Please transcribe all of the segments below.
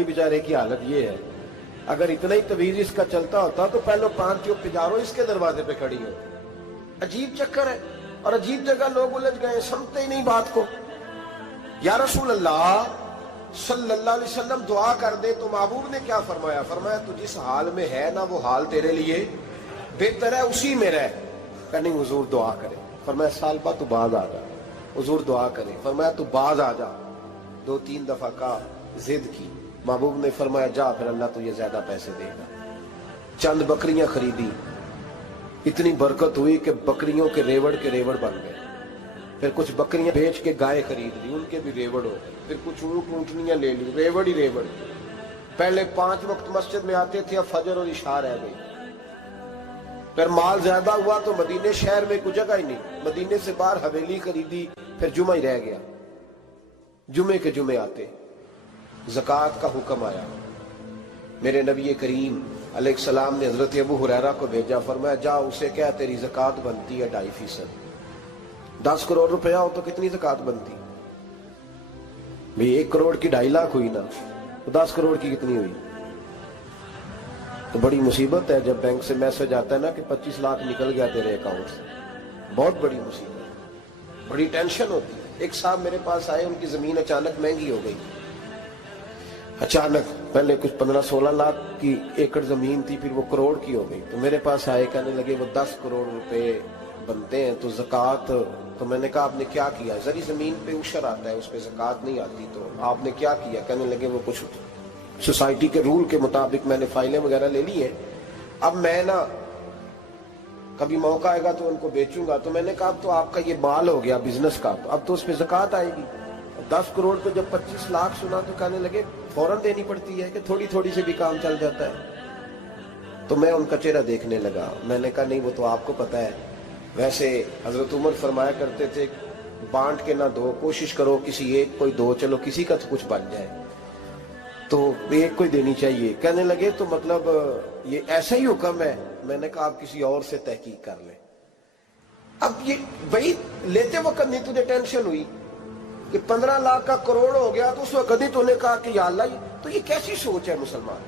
आदमी बेचारे की हालत ये है, अगर इतना ही तवीज इसका चलता होता तो पहले 5 जो पिजारो इसके दरवाजे पे खड़ी होती। अजीब चक्कर है और अजीब जगह लोग उलझ गए, समझते ही नहीं बात को। या रसूल अल्लाह सल्लल्लाहु अलैहि वसल्लम दुआ कर दे तो महबूब ने क्या फरमाया? फरमाया तू जिस हाल में है ना वो हाल तेरे लिए बेहतर है, उसी में रह। कहनी हुजूर दुआ करे। फरमाया साल बाद तू बाज आ जा। हुजूर दुआ करे। फरमाया तू बाज आ जा। 2-3 दफा का जिद की। महबूब ने फरमाया जा, फिर अल्लाह तुझे ज्यादा पैसे देगा। चंद बकरियां खरीदी, इतनी बरकत हुई कि बकरियों के रेवड़ बन गए। फिर कुछ बकरियां बेच के गाय खरीद ली, उनके भी रेवड़ हो गए। फिर कुछ ऊंट ऊंटनियां ले ली, रेवड़ ही रेवड़। पहले 5 वक्त मस्जिद में आते थे, अब फजर और इशा रह गई। फिर माल ज्यादा हुआ तो मदीने शहर में कोई जगह ही नहीं, मदीने से बाहर हवेली खरीदी, फिर जुमा ही रह गया। जुमे के जुमे आते, ज़कात का हुक्म आया। मेरे नबी करीम अलैहिस्सलाम ने हजरत अबू हुरैरा को भेजा। फरमाया जा उसे क्या तेरी ज़कात बनती है 2.5%। 10 करोड़ रुपया हो तो कितनी ज़कात बनती? भाई 1 करोड़ की 2.5 लाख हुई ना, तो 10 करोड़ की कितनी हुई? तो बड़ी मुसीबत है जब बैंक से मैसेज आता है ना कि 25 लाख निकल गया तेरे अकाउंट से। बहुत बड़ी मुसीबत, बड़ी टेंशन होती है। एक साहब मेरे पास आए, उनकी जमीन अचानक महंगी हो गई। अचानक पहले कुछ 15-16 लाख की एकड़ जमीन थी, फिर वो करोड़ की हो गई। तो मेरे पास आए, कहने लगे वो 10 करोड़ रुपए बनते हैं तो ज़कात। तो मैंने कहा आपने क्या किया? जरी जमीन पे उशर आता है, उस पर ज़कात नहीं आती, तो आपने क्या किया? कहने लगे वो कुछ सोसाइटी के रूल के मुताबिक मैंने फाइलें वगैरह ले ली है, अब मैं ना कभी मौका आएगा तो उनको बेचूंगा। तो मैंने कहा अब तो आपका ये माल हो गया बिजनेस का, तो अब तो उस पर ज़कात आएगी। 10 करोड़ पे जब 25 लाख सुना तो कहने लगे फौरन देनी पड़ती है कि थोड़ी थोड़ी से भी काम चल जाता है। तो मैं उनका चेहरा देखने लगा। मैंने कहा नहीं वो तो आपको पता है, वैसे हजरत उमर फरमाया करते थे बांट के ना दो, कोशिश करो किसी एक कोई दो, चलो किसी का तो कुछ बन जाए, तो एक कोई देनी चाहिए। कहने लगे तो मतलब ये ऐसा ही हुक्म है? मैंने कहा आप किसी और से तहकीक कर ले। अब ये भाई लेते वक्त नहीं तुझे टेंशन हुई कि 15 लाख का करोड़ हो गया, तो उस वक्त तूने कहा कि या अल्लाह, तो ये कैसी सोच है मुसलमान?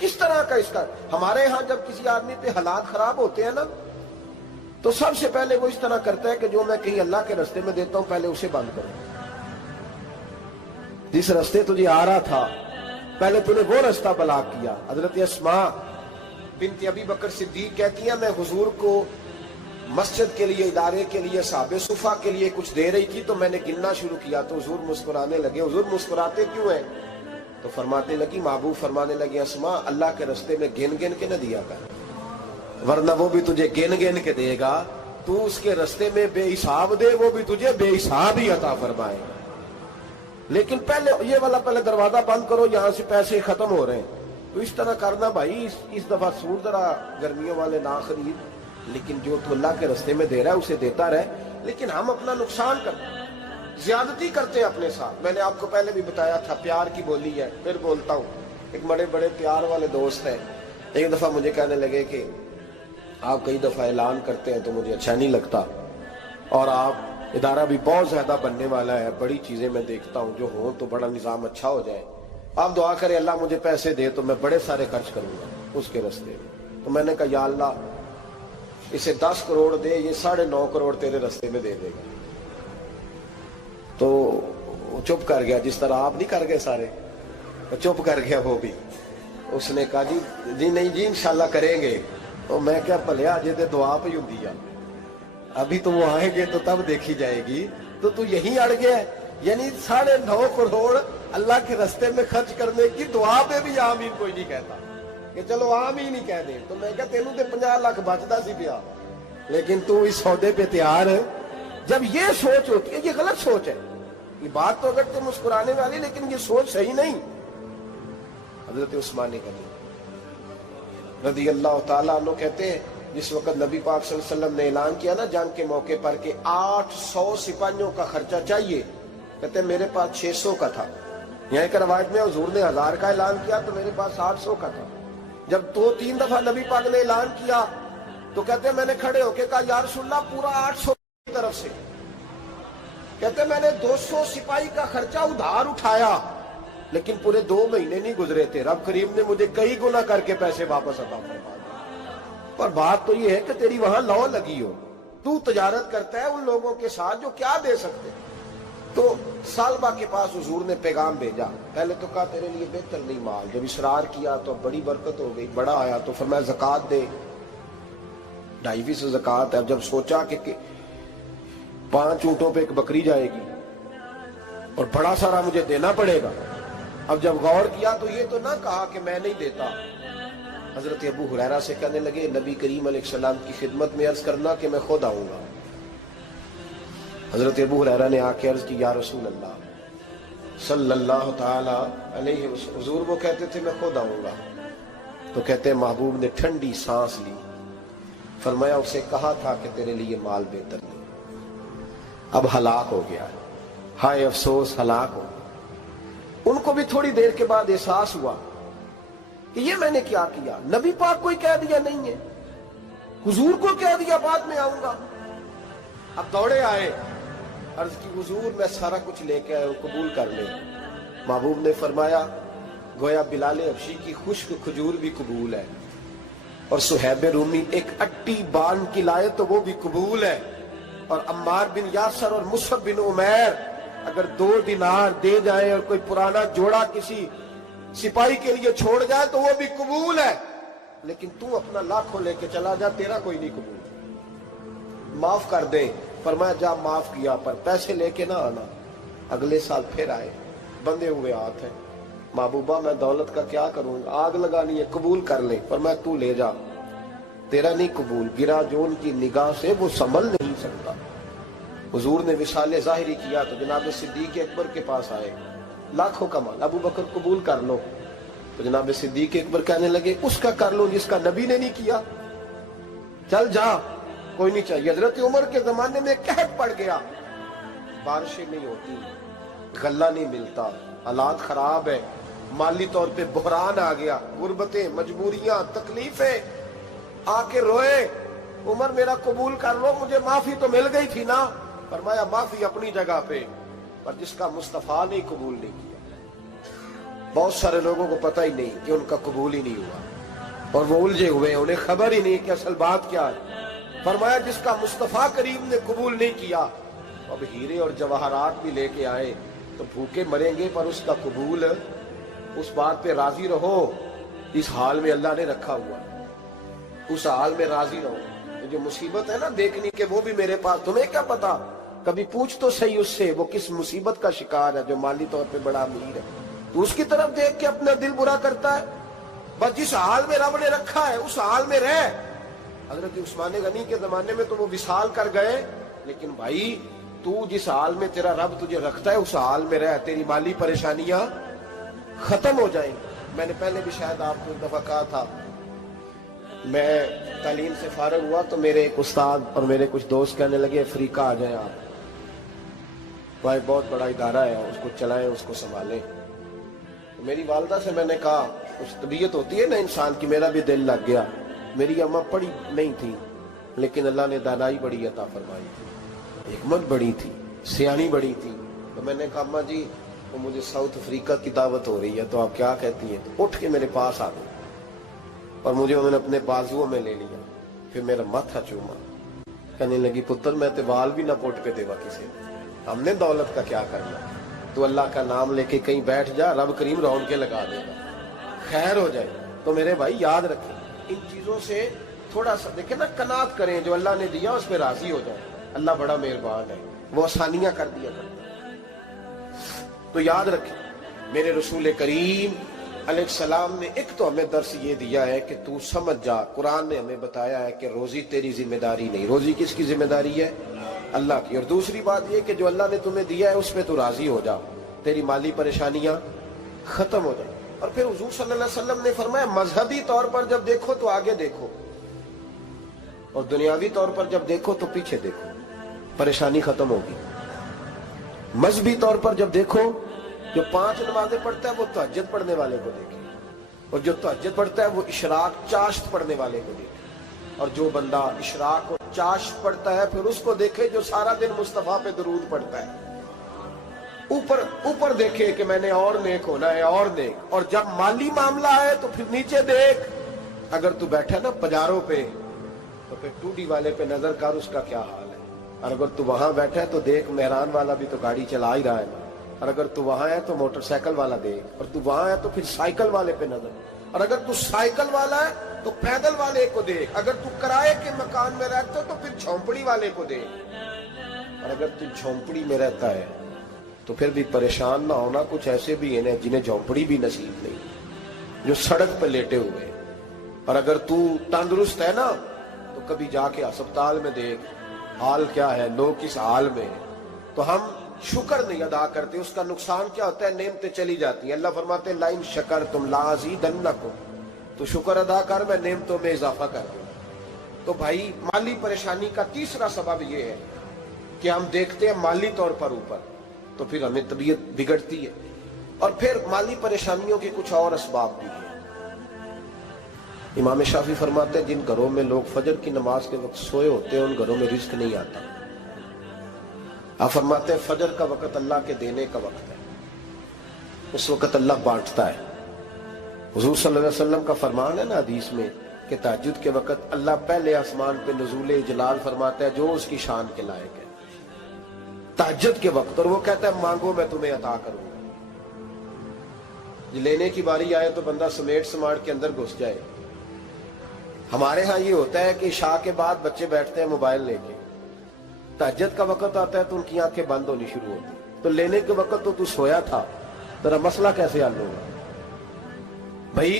किस तरह का इसका? हमारे यहां जब किसी आदमी पे हालात खराब होते हैं ना, तो सबसे पहले वो इस तरह करता है कि जो मैं कहीं अल्लाह के रास्ते में देता हूं पहले उसे बंद करो। जिस रास्ते तुझे आ रहा था पहले तूने वो रास्ता ब्लॉक किया। हजरत अस्मा बिन्त अबी बकर सिद्दीक कहती है मैं हुजूर को मस्जिद के लिए, इदारे के लिए, साहबे सुफा के लिए कुछ दे रही थी, तो मैंने गिनना शुरू किया तो हुजूर मुस्कुराने लगे। हुजूर मुस्कुराते क्यों है? तो फरमाते लगी, महबूब फरमाने लगे अस्मा अल्लाह के रास्ते में गिन गिन के न दिया कर, वरना वो भी तुझे गिन गिन के देगा। तू उसके रास्ते में बेहिसाब दे, वो भी तुझे बेहिसाब ही अता फरमाएगा। लेकिन पहले ये वाला पहले दरवाजा बंद करो, यहां से पैसे खत्म हो रहे हैं। तो इस तरह करना भाई। इस दफा सूट जरा गर्मियों वाले ना खरीद, लेकिन जो तू अल्लाह के रास्ते में दे रहा है उसे देता रहे। लेकिन हम अपना नुकसान करते, ज्यादती करते हैं अपने साथ। मैंने आपको पहले भी बताया था प्यार की बोली है, फिर बोलता हूं। एक बड़े बड़े प्यार वाले दोस्त हैं, एक दफा मुझे कहने लगे कि आप कई दफा ऐलान करते हैं तो मुझे अच्छा नहीं लगता, और आप इदारा भी बहुत ज्यादा बनने वाला है, बड़ी चीजें मैं देखता हूं जो हो तो बड़ा निजाम अच्छा हो जाए, आप दुआ करें अल्लाह मुझे पैसे दे तो मैं बड़े सारे खर्च करूंगा उसके रास्ते में। तो मैंने कहा या अल्लाह इसे 10 करोड़ दे, ये 9.5 करोड़ तेरे रास्ते में दे देगा। तो चुप कर गया, जिस तरह आप नहीं कर गए सारे, तो चुप कर गया वो भी। उसने कहा जी नहीं जी इंशाल्लाह करेंगे। तो मैं क्या भलिया अजे तो दुआ पई हुंदी आ, अभी तो वो आएंगे तो तब देखी जाएगी। तो तू यही अड़ गया, यानी 9.5 करोड़ अल्लाह के रास्ते में खर्च करने की दुआ पे भी आमीन कोई नहीं कहता कि चलो आमीन ही कह दे। तो मैं क्या तेनू तो 50 लाख बचता सी पिया, लेकिन तू इस सौदे पे तैयार है। जब ये सोच होती है, ये गलत सोच है। ये बात तो अगर तुम मुस्कुराने वाली, लेकिन ये सोच सही नहीं। हजरत उस्मान गनी रज़ी अल्लाह ताला अन्हु कहते हैं जिस वक्त नबी पाक सल्लल्लाहु अलैहि वसल्लम ने ऐलान किया ना जंग के मौके पर कि 800 सिपाहियों का खर्चा चाहिए, कहते मेरे पास 600 का था। यहाँ एक रवायत में हुजूर ने 1000 का ऐलान किया तो मेरे पास 800 का था। जब 2-3 दफा नबी पाक ने ऐलान किया तो कहते मैंने खड़े होके कहा या रसूलल्लाह पूरा 800 की तरफ से। कहते मैंने 200 सिपाही का खर्चा उधार उठाया لیکن پورے 2 مہینے نہیں گزرے تھے، رب کریم نے مجھے کئی گنا کر کے پیسے واپس عطا فرما دیے۔ پر بات تو یہ ہے کہ تیری وہاں لو لگی ہو، تو تجارت کرتا ہے ان لوگوں کے ساتھ جو کیا دے سکتے۔ تو سالبہ کے پاس حضور نے پیغام بھیجا، پہلے تو کہا تیرے لیے بہتر نہیں مال، جب اصرار کیا تو بڑی برکت ہو گئی، بڑا آیا تو فرمایا زکوٰۃ دے، 2.5% زکوٰۃ ہے۔ جب سوچا کہ 5 اونٹوں پہ ایک بکری جائے گی اور بڑا سارا مجھے دینا پڑے گا، اب جب غور کیا تو یہ تو نہ کہا کہ میں نہیں دیتا۔ حضرت ابو ہریرہ سے کہنے لگے نبی کریم علیہ السلام کی خدمت میں عرض کرنا کہ میں خود آؤں گا۔ حضرت ابو ہریرہ نے آ کے عرض کی یا رسول اللہ صلی اللہ تعالی علیہ وسلم، حضور وہ کہتے تھے میں خود آؤں گا، تو کہتے ہیں محبوب نے ٹھنڈی سانس لی، فرمایا اسے کہا تھا کہ تیرے لیے مال بہتر نہیں، اب ہلاک ہو گیا، ہائے افسوس ہلاک ہو گیا۔ ان کو بھی تھوڑی دیر کے بعد احساس ہوا کہ یہ میں نے کیا کیا، نبی پاک کو ہی کہہ دیا نہیں ہے، حضور کو کہہ دیا بعد میں آؤں گا۔ اب دوڑے آئے، عرض کی حضور میں سارا کچھ لے کے آئے ہوں، قبول کر لیں۔ محبوب نے فرمایا گویا بلال حبشی کی خشک کھجور بھی قبول ہے، اور صہیب رومی ایک اٹی بان کی لائے تو وہ بھی قبول ہے، اور عمار بن یاسر اور مصعب بن عمیر اگر 2 دینار دے جائیں اور کوئی پرانا جوڑا کسی سپاہی کے لیے چھوڑ جائے تو وہ بھی قبول ہے، لیکن تو اپنا لاکھوں لے کے چلا جا، تیرا کوئی نہیں قبول، معاف کر دے۔ فرمایا جا معاف کیا، پر پیسے لے کے نہ آنا۔ اگلے سال پھر آئے، بندے ہوئے ہاتھ ہیں، محبوبہ میں دولت کا کیا کروں گا، آگ لگانی ہے، قبول کر لے۔ فرمایا تو لے جا، تیرا نہیں قبول، گرا جو ان کی نگاہ سے وہ سنبھل نہیں سکتا۔ حضور نے وصال ظاہری کیا تو جناب صدیق اکبر کے پاس آئے، لاکھوں کا مال، ابو بکر قبول کر لو، تو جناب صدیق اکبر کہنے لگے اس کا کر لو جس کا نبی نے نہیں کیا، چل جا کوئی نہیں چاہیے۔ حضرت عمر کے زمانے میں قحط پڑ گیا، بارشیں نہیں ہوتی، غلہ نہیں ملتا، حالات خراب ہے، مالی طور پہ بحران آ گیا، غربتیں، مجبوریاں، تکلیفیں، آ کے روئے، عمر میرا قبول کر لو، مجھے معافی تو مل گئی تھی نا۔ فرمایا معافی اپنی جگہ پہ، پر جس کا مصطفیٰ نے قبول نہیں کیا۔ بہت سارے لوگوں کو پتہ ہی نہیں کہ ان کا قبول ہی نہیں ہوا، اور وہ الجھے ہوئے، انہیں خبر ہی نہیں کہ اصل بات کیا ہے۔ فرمایا جس کا مصطفیٰ کریم نے قبول نہیں کیا، اب ہیرے اور جواہرات بھی لے کے آئے تو بھوکے مریں گے، پر اس کا قبول، اس بات پہ راضی رہو، اس حال میں اللہ نے رکھا ہوا، اس حال میں راضی رہو۔ جو مصیبت ہے نا دیکھنی کہ وہ بھی میرے پاس، تمہیں کیا پتا، کبھی پوچھ تو صحیح اس سے وہ کس مصیبت کا شکار ہے، جو مالی طور پہ بڑا امیر ہے، تو اس کی طرف دیکھ کے اپنا دل برا کرتا ہے۔ بس جس حال میں رب نے رکھا ہے اس حال میں رہ۔ حضرت عثمان غنی کے زمانے میں تو وہ وصال کر گئے، لیکن بھائی تو جس حال میں تیرا رب تجھے رکھتا ہے اس حال میں رہ، تیری مالی پریشانیاں ختم ہو جائیں۔ میں نے پہلے بھی شاید آپ کو ایک دفعہ کہا تھا، میں تعلیم سے فارغ ہوا تو میرے ایک استاد اور میرے کچھ دوست کہنے لگے افریقہ آ جائیں آپ، بھائی بہت بڑا ادارہ ہے، اس کو چلائیں، اس کو سنبھالیں۔ میری والدہ سے میں نے کہا، کچھ طبیعت ہوتی ہے نا انسان کی، میرا بھی دل لگ گیا۔ میری اماں پڑھی نہیں تھی لیکن اللہ نے دانائی بڑی عطا فرمائی تھی، حکمت بڑی تھی، سیانی بڑی تھی۔ تو میں نے کہا اماں جی وہ مجھے ساؤتھ افریقہ کی دعوت ہو رہی ہے تو آپ کیا کہتی ہیں؟ تو اٹھ کے میرے پاس آ گئی اور مجھے انہوں نے اپنے بازوؤں میں لے لیا، پھر میرا ماتھا چوما، کہنے لگی پتر میں تے وال بھی نہ پوٹ کے دیوا کسی، ہم نے دولت کا کیا کرنا، تو اللہ کا نام لے کے کہیں بیٹھ جا، رب کریم رون کے لگا دے گا، خیر ہو جائے۔ تو میرے بھائی یاد رکھیں، ان چیزوں سے تھوڑا سا دیکھیں نا، قناعت کریں، جو اللہ نے دیا اس پہ راضی ہو جائے، اللہ بڑا مہربان ہے، وہ آسانیاں کر دیا کرتا ہے۔ تو یاد رکھیں میرے رسول کریم علیہ السلام نے ایک تو ہمیں درس یہ دیا ہے کہ تو سمجھ جا، قرآن نے ہمیں بتایا ہے کہ روزی تیری ذمہ داری نہیں، روزی کس کی ذمہ داری ہے؟ اللہ کی۔ اور دوسری بات یہ کہ جو اللہ نے تمہیں دیا ہے اس پہ تو راضی ہو جا، تیری مالی پریشانیاں ختم ہو جائیں۔ اور پھر حضور صلی اللہ علیہ وسلم نے فرمایا مذہبی طور پر جب دیکھو تو آگے دیکھو، اور دنیاوی طور پر جب دیکھو تو پیچھے دیکھو، پریشانی ختم ہوگی۔ مذہبی طور پر جب دیکھو، جو 5 نمازیں پڑھتا ہے وہ تہجد پڑھنے والے کو دیکھے، اور جو تہجد پڑھتا ہے وہ اشراق چاشت پڑھنے والے کو دیکھے، اور جو بندہ اشراق اور چاشت پڑھتا ہے پھر اس کو دیکھے جو سارا دن مصطفیٰ پہ درود پڑھتا ہے۔ ऊपर ऊपर देखे कि मैंने और नेक होना है, और नेक। और जब माली मामला है तो फिर नीचे देख। अगर तू बैठा ना पजारों पे तो फिर टूटी वाले पे नजर कर, उसका क्या हाल है। और अगर तू वहां बैठा है तो देख, मेहरान वाला भी तो गाड़ी चला ही रहा है ना। और अगर तू वहां है तो मोटरसाइकिल वाला देख, और तू वहां है तो फिर साइकिल वाले पे नजर। और अगर तू साइकिल वाला है तो पैदल वाले को देख। अगर तू किराए के मकान में रहता है तो फिर झोंपड़ी वाले को देख। और अगर तू झोंपड़ी में रहता है तो फिर भी परेशान ना होना, कुछ ऐसे भी हैं जिन्हें झोंपड़ी भी नसीब नहीं, जो सड़क पे लेटे हुए हैं। और अगर तू तंदुरुस्त है ना तो कभी जाके अस्पताल में देख हाल क्या है, लोग किस हाल में है। तो हम शुक्र नहीं अदा करते, उसका नुकसान क्या होता है, नेमतें चली जाती हैं। अल्लाह फरमाते हैं लाइन शकर तुम लाज़ीदन्नकुम, तो शुक्र अदा कर, मैं नेमतों में इजाफा कर दूंगा। तो भाई माली परेशानी का तीसरा सबब यह है कि हम देखते हैं माली तौर पर ऊपर, तो फिर हमें तबीयत बिगड़ती है। और फिर माली परेशानियों के कुछ और असबाब भी हैं। इमाम शाफी फरमाते हैं जिन घरों में लोग फजर की नमाज के वक्त सोए होते हैं उन घरों में रिस्क नहीं आता। आप फरमाते हैं फजर का वक्त अल्लाह के देने का वक्त है, उस वक्त अल्लाह बांटता है। हुजूर सल्लल्लाहु अलैहि वसल्लम का फरमान है ना हदीस में कि तहज्जुद के वक्त अल्लाह पहले आसमान पे नुज़ूल जलाल फरमाता है जो उसकी शान के लायक है तहज्जुद के वक्त, और वो कहता है मांगो मैं तुम्हें अता करूंगा। लेने की बारी आए तो बंदा समेट समाट के अंदर घुस जाए। हमारे यहाँ ये होता है कि शाह के बाद बच्चे बैठते हैं मोबाइल लेके, तहज्जुद का वक्त आता है तो उनकी आंखें बंद होनी शुरू होती। तो लेने के वक्त तो तू सोया था, तेरा मसला कैसे हल होगा भाई।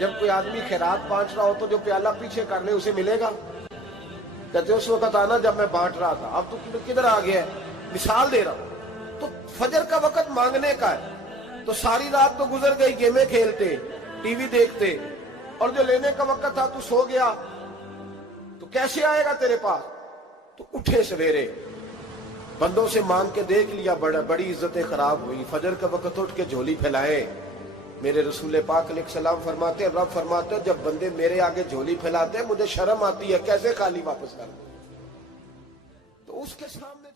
जब कोई आदमी खैरात बांट रहा हो तो जो प्याला पीछे कर ले उसे मिलेगा। कहते उस वक्त आना जब मैं बांट रहा था, अब तो किधर आ गया है। मिसाल दे रहा हूं। तो फजर का वक्त मांगने का है, तो सारी रात तो गुजर गई गेमें खेलते, टीवी देखते, और जो लेने का वक्त था तू सो गया, तो कैसे आएगा तेरे पास। तो उठे सवेरे, बंदों से मांग के देख लिया, बड़ी इज्जतें खराब हुई। फजर का वक्त उठ के झोली फैलाए। मेरे रसूल पाक अलैहिस्सलाम फरमाते हैं, रब फरमाते हैं जब बंदे मेरे आगे झोली फैलाते हैं मुझे शर्म आती है, कैसे खाली वापस कर दूं। तो उसके सामने